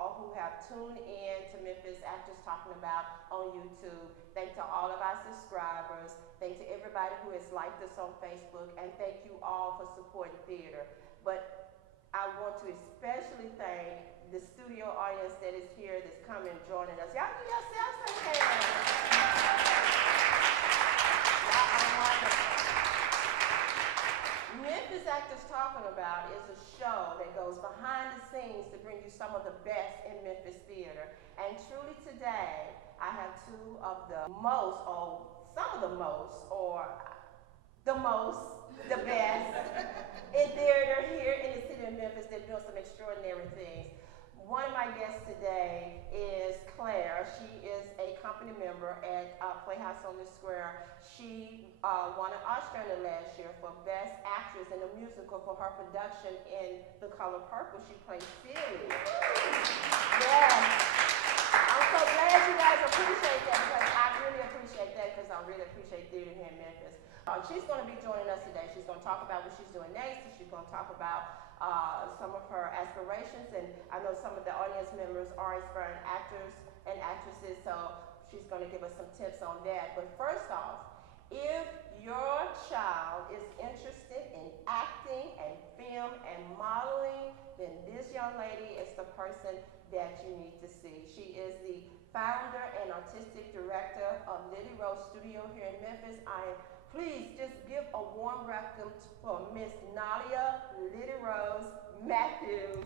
all who have tuned in to Memphis Actors Talking About on YouTube. Thank to all of our subscribers. Thank to everybody who has liked us on Facebook. And thank you all for supporting theater. But I want to especially thank the studio audience that is here, that's coming and joining us. Y'all give yourselves some hands. Y'all are wonderful. Memphis Actors Talking About is a show that goes behind the scenes to bring you some of the best in Memphis theater. And truly today, I have two of the most, or some of the most, or the best in theater here in the city of Memphis. They're doing some extraordinary things. One of my guests today is Claire. She is a company member at Playhouse on the Square. She won an Oscar last year for Best Actress in a Musical for her production in The Color Purple. She played Lilly. Yes. I'm so glad you guys appreciate that, because I really appreciate that, because I really appreciate theater here in Memphis. She's going to be joining us today. She's going to talk about what she's doing next. She's going to talk about some of her aspirations, and I know some of the audience members are aspiring actors and actresses, so she's going to give us some tips on that. But first off, if your child is interested in acting and film and modeling, then this young lady is the person that you need to see. She is the founder and artistic director of LilyRoze Studios here in Memphis. Please just give a warm welcome for Miss Nadia LilyRoze Matthews.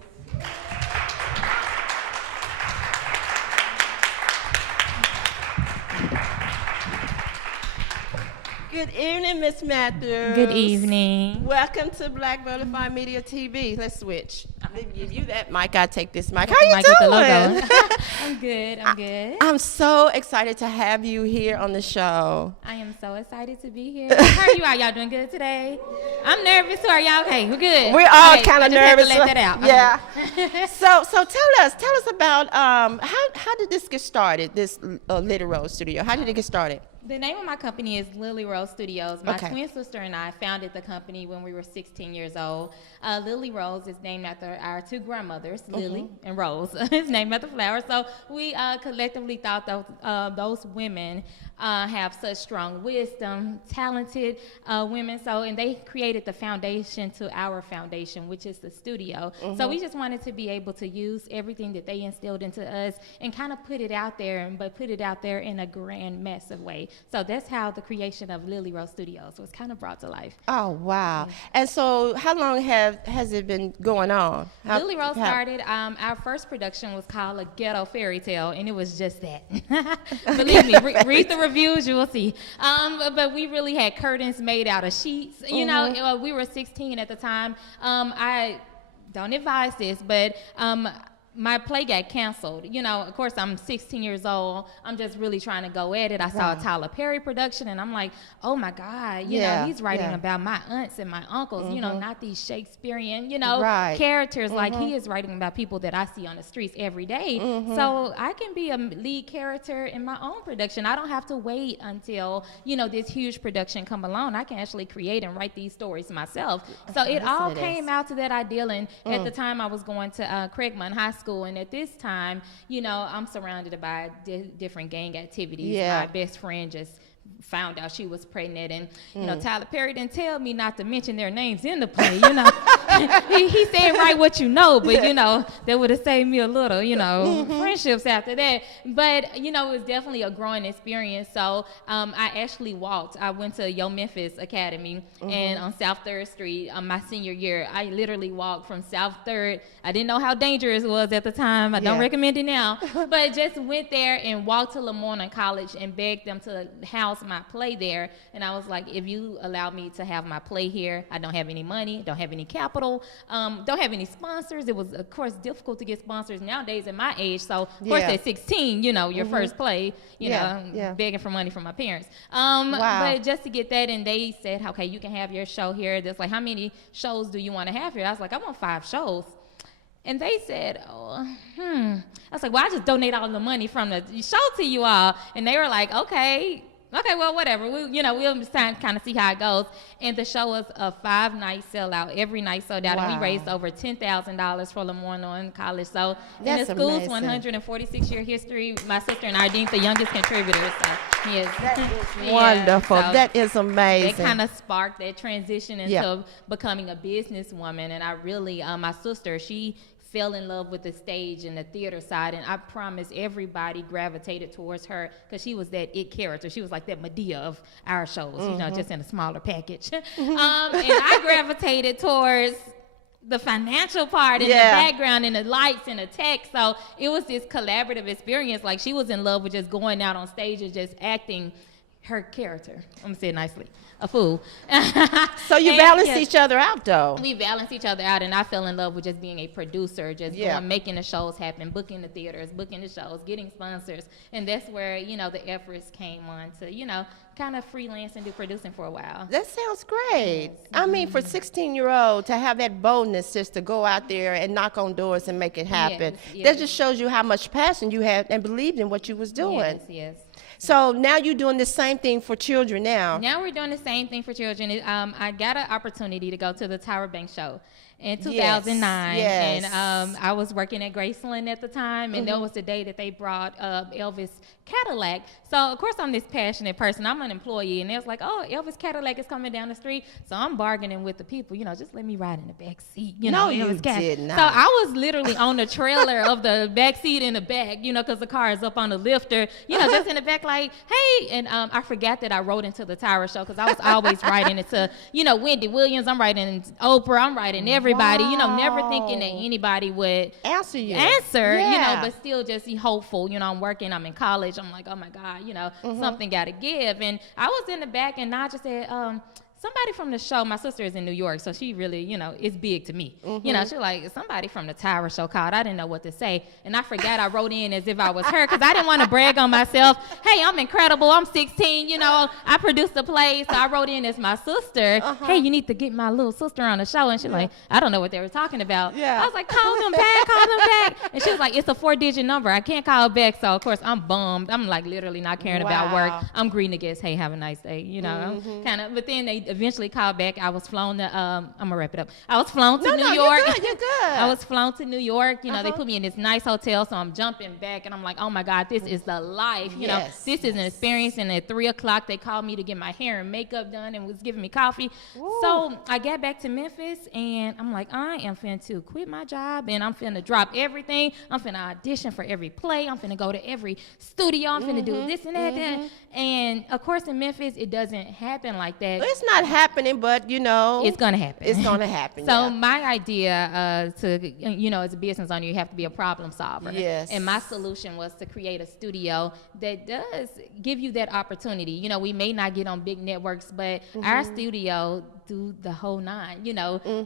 Good evening, Miss Matthews. Good evening. Welcome to Black Butterfly Media TV. Let's switch. I'm going to give you that mic. I'll take this mic. How you Mic with the doing? logo. I'm good. I'm good. I'm so excited to have you here on the show. I am so excited to be here. How are you? Are y'all doing good today? I'm nervous. So are y'all okay? We're good. We're all Okay, kind of I just had nervous. to let that out. Yeah. So tell us about how did this get started? This LilyRoze Studio. How did it get started? The name of my company is LilyRoze Studios. My Okay. twin sister and I founded the company when we were 16 years old. LilyRoze is named after our two grandmothers, Lily and Rose. It's named after flowers. So we collectively thought those women have such strong wisdom, talented women. And they created the foundation to our foundation, which is the studio. So we just wanted to be able to use everything that they instilled into us and kind of put it out there, but put it out there in a grand, massive way. So that's how the creation of LilyRoze Studios was kind of brought to life. Oh, wow. And so how long has it been going on? LilyRoze started, our first production was called A Ghetto Fairy Tale, and it was just that. Believe me, read the reviews, you will see. But we really had curtains made out of sheets. You know, we were 16 at the time. I don't advise this, but my play got canceled. You know, of course, I'm 16 years old. I'm just really trying to go at it. I saw a Tyler Perry production, and I'm like, oh, my God. You know, he's writing about my aunts and my uncles, you know, not these Shakespearean, you know, characters. Like, he is writing about people that I see on the streets every day. So I can be a lead character in my own production. I don't have to wait until, you know, this huge production come along. I can actually create and write these stories myself. So it all came out to that ideal. And at the time, I was going to Craigmont High School. And at this time, you know, I'm surrounded by different gang activities. My best friend just found out she was pregnant, and you know, Tyler Perry didn't tell me not to mention their names in the play. You know, he said write what you know, but you know, that would have saved me a little, you know, friendships after that. But you know, it was definitely a growing experience. So I actually walked. I went to Memphis Academy, and on South 3rd Street, my senior year, I literally walked from South 3rd. I didn't know how dangerous it was at the time. I don't recommend it now, but just went there and walked to Lamorna College and begged them to house my play there. And I was like, if you allow me to have my play here, I don't have any money, don't have any capital, don't have any sponsors. It was, of course, difficult to get sponsors nowadays at my age. So, of course, at 16, you know, your first play, you know, begging for money from my parents. But just to get that, and they said, okay, you can have your show here. That's like, how many shows do you want to have here? I was like, I want 5 shows. And they said, I was like, well, I just donate all the money from the show to you all. And they were like, okay, Okay, well, whatever. We'll just kind of see how it goes. And the show was a 5-night sellout. Every night sold out. Wow. And we raised over $10,000 for Lemoyne College. So in the school's 146-year history, my sister and I are the youngest contributors. So, yes. That is wonderful. So that is amazing. That kind of sparked that transition into becoming a businesswoman. And I really, my sister, she fell in love with the stage and the theater side, and I promise everybody gravitated towards her because she was that it character. She was like that Medea of our shows, just in a smaller package. And I gravitated towards the financial part and the background and the lights and the tech. So it was this collaborative experience. Like, she was in love with just going out on stage and just acting her character. I'm gonna say it nicely. A fool. So you balance each other out, though. We balance each other out, and I fell in love with just being a producer, just making the shows happen, booking the theaters, booking the shows, getting sponsors, and that's where the efforts came on to kind of freelance and do producing for a while. That sounds great. Yes. I mean, for 16-year-old to have that boldness just to go out there and knock on doors and make it happen, that just shows you how much passion you had and believed in what you was doing. Yes. So now you're doing the same thing for children now. Now we're doing the same thing for children. I got an opportunity to go to the Tower Bank show in 2009. Yes. And I was working at Graceland at the time, and that was the day that they brought Elvis Cadillac. So, of course, I'm this passionate person. I'm an employee, and they was like, oh, Elvis Cadillac is coming down the street. So I'm bargaining with the people, just let me ride in the back seat. No, you did not. So I was literally on the trailer of the back seat in the back, because the car is up on the lifter, just in the back like, hey. And I forgot that I wrote into the Tower show because I was always writing into, Wendy Williams. I'm writing Oprah. I'm writing everybody, never thinking that anybody would answer you. But still just hopeful. I'm working. I'm in college. I'm like, oh my God, something got to give. And I was in the back, and Nadia said, somebody from the show, my sister is in New York, so she really, it's big to me. She's like, somebody from the Tower show called. I didn't know what to say. And I forgot I wrote in as if I was her because I didn't want to brag on myself. Hey, I'm incredible. I'm 16. I produced a play, so I wrote in as my sister. Hey, you need to get my little sister on the show. And she's like, I don't know what they were talking about. I was like, call them back. And she was like, it's a 4-digit number. I can't call back. So, of course, I'm bummed. I'm like literally not caring about work. I'm greeting the guests. Hey, have a nice day. Kind of. But then they eventually called back. I was flown to, I'm gonna wrap it up. I was flown to New York. You're good. I was flown to New York. They put me in this nice hotel, so I'm jumping back, and I'm like, oh my God, this is the life. This is an experience. And at 3:00, they called me to get my hair and makeup done and was giving me coffee. Ooh. So I got back to Memphis, and I'm like, I am finna to quit my job, and I'm finna drop everything. I'm finna audition for every play. I'm finna go to every studio. I'm finna do this and that. And of course, in Memphis, it doesn't happen like that. It's not happening, but it's gonna happen. It's gonna happen. So my idea to as a business owner, you have to be a problem solver. Yes. And my solution was to create a studio that does give you that opportunity. We may not get on big networks, but our studio do the whole nine.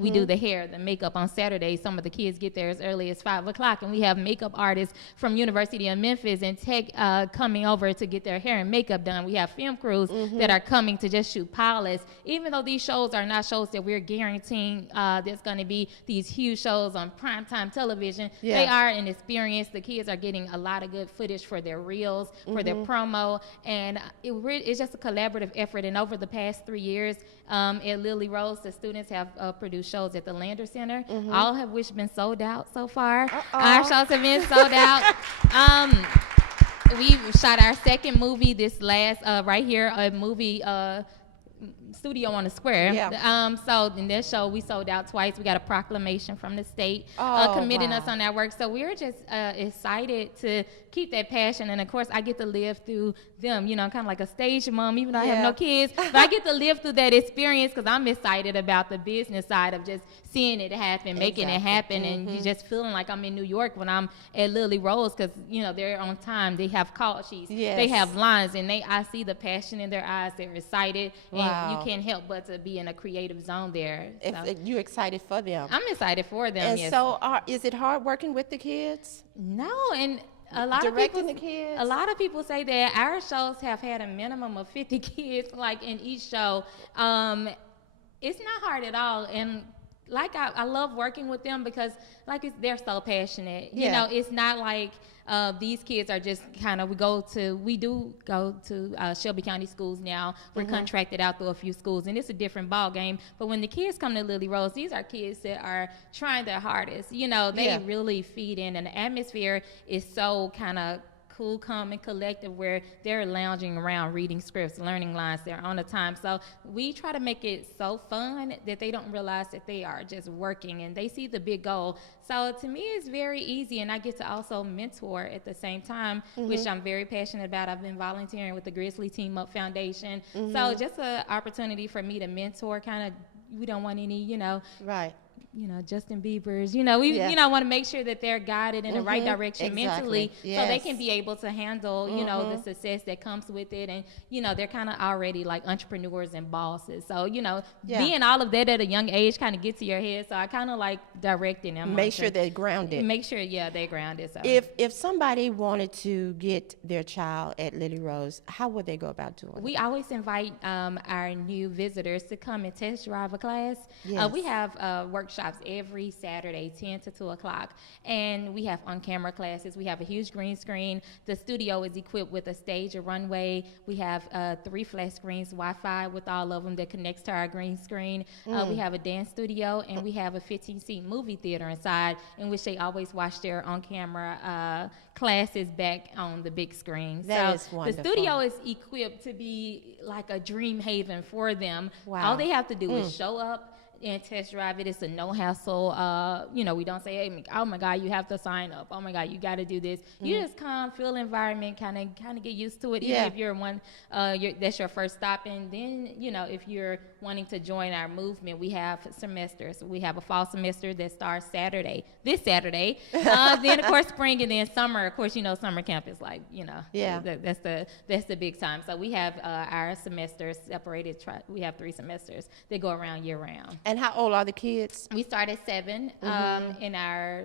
We do the hair, the makeup on Saturdays. Some of the kids get there as early as 5:00, and we have makeup artists from University of Memphis and Tech coming over to get their hair and makeup done. We have film crews that are coming to just shoot pilots. Even though these shows are not shows that we're guaranteeing there's going to be these huge shows on primetime television, they are an experience. The kids are getting a lot of good footage for their reels, for their promo, and it's just a collaborative effort. And over the past 3 years, at LilyRoze, the students have produced shows at the Lander Center. All have which been sold out so far. Our shows have been sold out. We shot our second movie this last, right here, a movie studio on the square. So in this show, we sold out twice. We got a proclamation from the state committing us on that work. So we're just excited to keep that passion. And of course, I get to live through them, kind of like a stage mom, even though I have no kids. But I get to live through that experience because I'm excited about the business side of just seeing it happen, making it happen, and you just feeling like I'm in New York when I'm at LilyRoze because, they're on time. They have call sheets. They have lines, and I see the passion in their eyes. They're excited, and you can't help but to be in a creative zone there. So. You're excited for them. I'm excited for them, and so is it hard working with the kids? No, and a lot of people say that our shows have had a minimum of 50 kids, like in each show. It's not hard at all, and I love working with them because they're so passionate. It's not like These kids are just kind of, we do go to Shelby County schools now. We're contracted out through a few schools, and it's a different ball game. But when the kids come to LilyRoze, these are kids that are trying their hardest. They really feed in, and the atmosphere is so kind of cool, calm, and collective, where they're lounging around reading scripts, learning lines. They're on the time. So we try to make it so fun that they don't realize that they are just working, and they see the big goal. So to me, it's very easy, and I get to also mentor at the same time, which I'm very passionate about. I've been volunteering with the Grizzly Team Up Foundation. So just an opportunity for me to mentor. Kind of, we don't want any, right. Justin Bieber's, we want to make sure that they're guided in the right direction mentally, so they can be able to handle, the success that comes with it. And, they're kind of already like entrepreneurs and bosses. So, being all of that at a young age kind of gets to your head. So I kind of like directing them. Make sure they're grounded. Make sure, they're grounded. So. If somebody wanted to get their child at LilyRoze, how would they go about doing it? We always invite our new visitors to come and test drive a class. Yes. We have workshops every Saturday, 10 to 2 o'clock. And we have on-camera classes. We have a huge green screen. The studio is equipped with a stage, a runway. We have 3 flat screens, Wi-Fi with all of them that connects to our green screen. We have a dance studio, and we have a 15-seat movie theater inside, in which they always watch their on-camera classes back on the big screen. That is wonderful. The studio is equipped to be like a dream haven for them. Wow. All they have to do is show up and test drive it. It's a no hassle. We don't say, hey, oh my God, you have to sign up. Oh my God, you got to do this. You just come, feel the environment, kind of get used to it. Even if you're that's your first stop. And then, if you're wanting to join our movement, we have semesters. We have a fall semester that starts this Saturday. Then of course spring, and then summer. Of course, summer camp is like, that's the big time. So we have our semesters separated. We have 3 semesters that go around year round. And how old are the kids? We start at 7 in our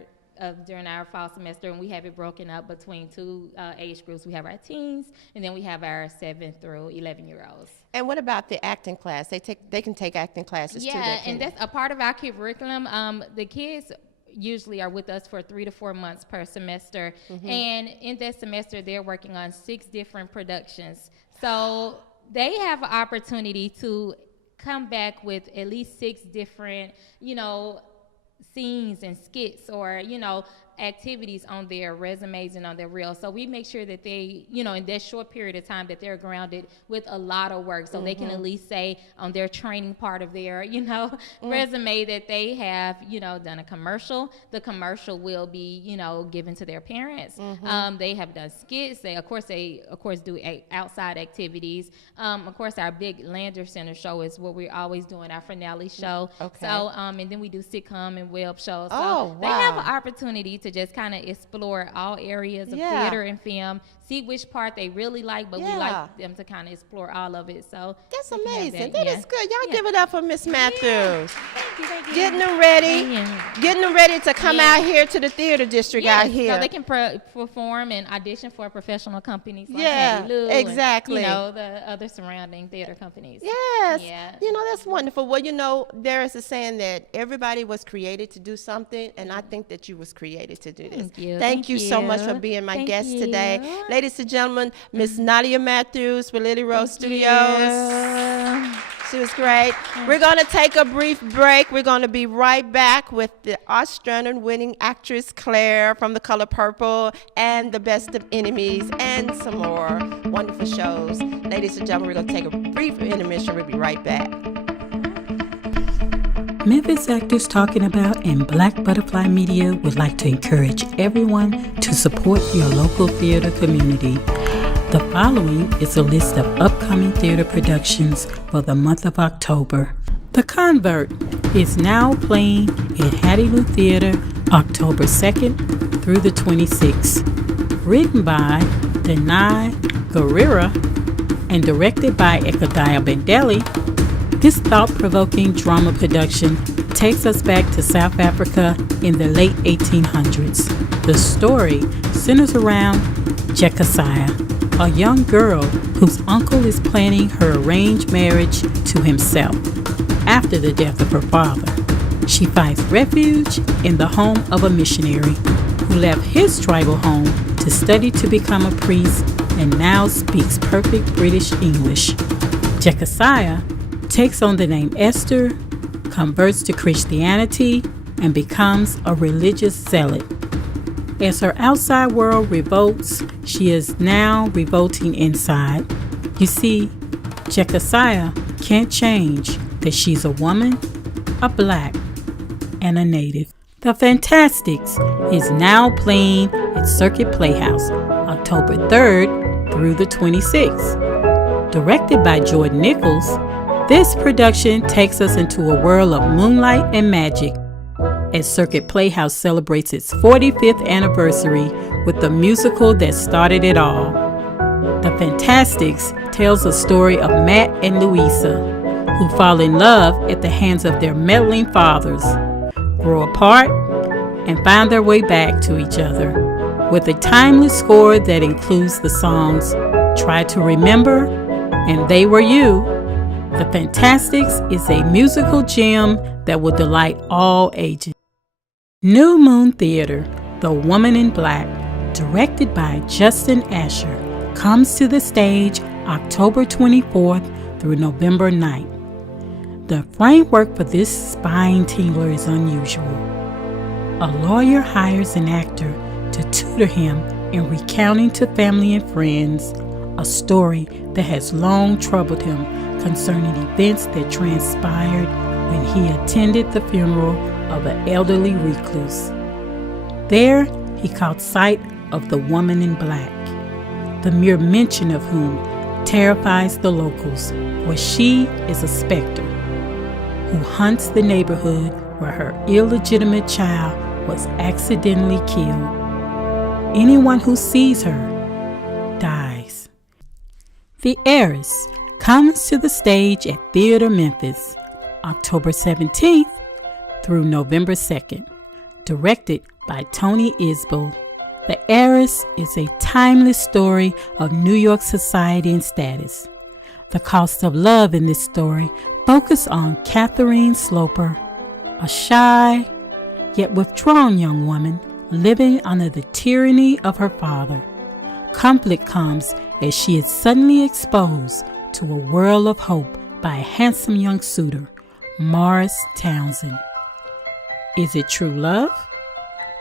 during our fall semester, and we have it broken up between 2 age groups. We have our teens, and then we have our 7 through 11-year-olds. And what about the acting class? They can take acting classes too. Yeah, and that's a part of our curriculum. The kids usually are with us for 3 to 4 months per semester, and in that semester they're working on 6 different productions. So they have an opportunity to come back with at least 6 different, scenes and skits or, activities on their resumes and on their reels. So we make sure that they, in that short period of time, that they're grounded with a lot of work, so they can at least say on their training part of their, resume that they have, done a commercial. The commercial will be, given to their parents. They have done skits. They of course do outside activities. Of course, our big Lander Center show is what we're always doing, our finale show. Okay. So, and then we do sitcom and web shows. So wow. They have an opportunity to just kind of explore all areas of theater and film, see which part they really like, but we like them to kind of explore all of it. So that's amazing. That is good. Y'all give it up for Miss Matthews. Thank you. Getting them ready to come out here to the theater district out here. So they can perform and audition for professional companies like Hattiloo exactly. And, the other surrounding theater companies. Yes. Yeah. That's wonderful. Well, there is a saying that everybody was created to do something, and I think that you was created to do this. Thank you so much for being my guest today. Ladies and gentlemen, Miss Nadia Matthews with LilyRoze Studios. She was great. We're going to take a brief break. We're going to be right back with the Oscar-winning actress Claire from The Color Purple and The Best of Enemies and some more wonderful shows. Ladies and gentlemen, we're going to take a brief intermission. We'll be right back. Memphis Actors Talking About and Black Butterfly Media would like to encourage everyone to support your local theater community. The following is a list of upcoming theater productions for the month of October. The Convert is now playing at Hattiloo Theatre October 2nd through the 26th. Written by Denai Guerrera and directed by Ekadiah Bendeli, this thought-provoking drama production takes us back to South Africa in the late 1800s. The story centers around Jekasiah, a young girl whose uncle is planning her arranged marriage to himself after the death of her father. She finds refuge in the home of a missionary who left his tribal home to study to become a priest and now speaks perfect British English. Jecosiah takes on the name Esther, converts to Christianity, and becomes a religious zealot. As her outside world revolts, she is now revolting inside. You see, Jecosiah can't change that she's a woman, a black, and a native. The Fantastics is now playing at Circuit Playhouse October 3rd through the 26th. Directed by Jordan Nichols, this production takes us into a world of moonlight and magic as Circuit Playhouse celebrates its 45th anniversary with the musical that started it all. The Fantastics tells a story of Matt and Louisa, who fall in love at the hands of their meddling fathers, grow apart, and find their way back to each other, with a timeless score that includes the songs Try to Remember and They Were You. The Fantastics is a musical gem that will delight all ages. New Moon Theater, The Woman in Black, directed by Justin Asher, comes to the stage October 24th through November 9th. The framework for this spine-tingler is unusual. A lawyer hires an actor to tutor him in recounting to family and friends a story that has long troubled him concerning events that transpired when he attended the funeral of an elderly recluse. There, he caught sight of the woman in black, the mere mention of whom terrifies the locals, for she is a specter who haunts the neighborhood where her illegitimate child was accidentally killed. Anyone who sees her dies. The Heiress comes to the stage at Theater Memphis, October 17th through November 2nd. Directed by Tony Isbell, The Heiress is a timeless story of New York society and status. The cost of love in this story focuses on Catherine Sloper, a shy yet withdrawn young woman living under the tyranny of her father. Conflict comes as she is suddenly exposed to a world of hope by a handsome young suitor, Morris Townsend. Is it true love?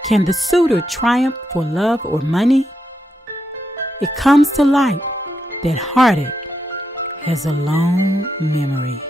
Can the suitor triumph for love or money? It comes to light that heartache has a long memory.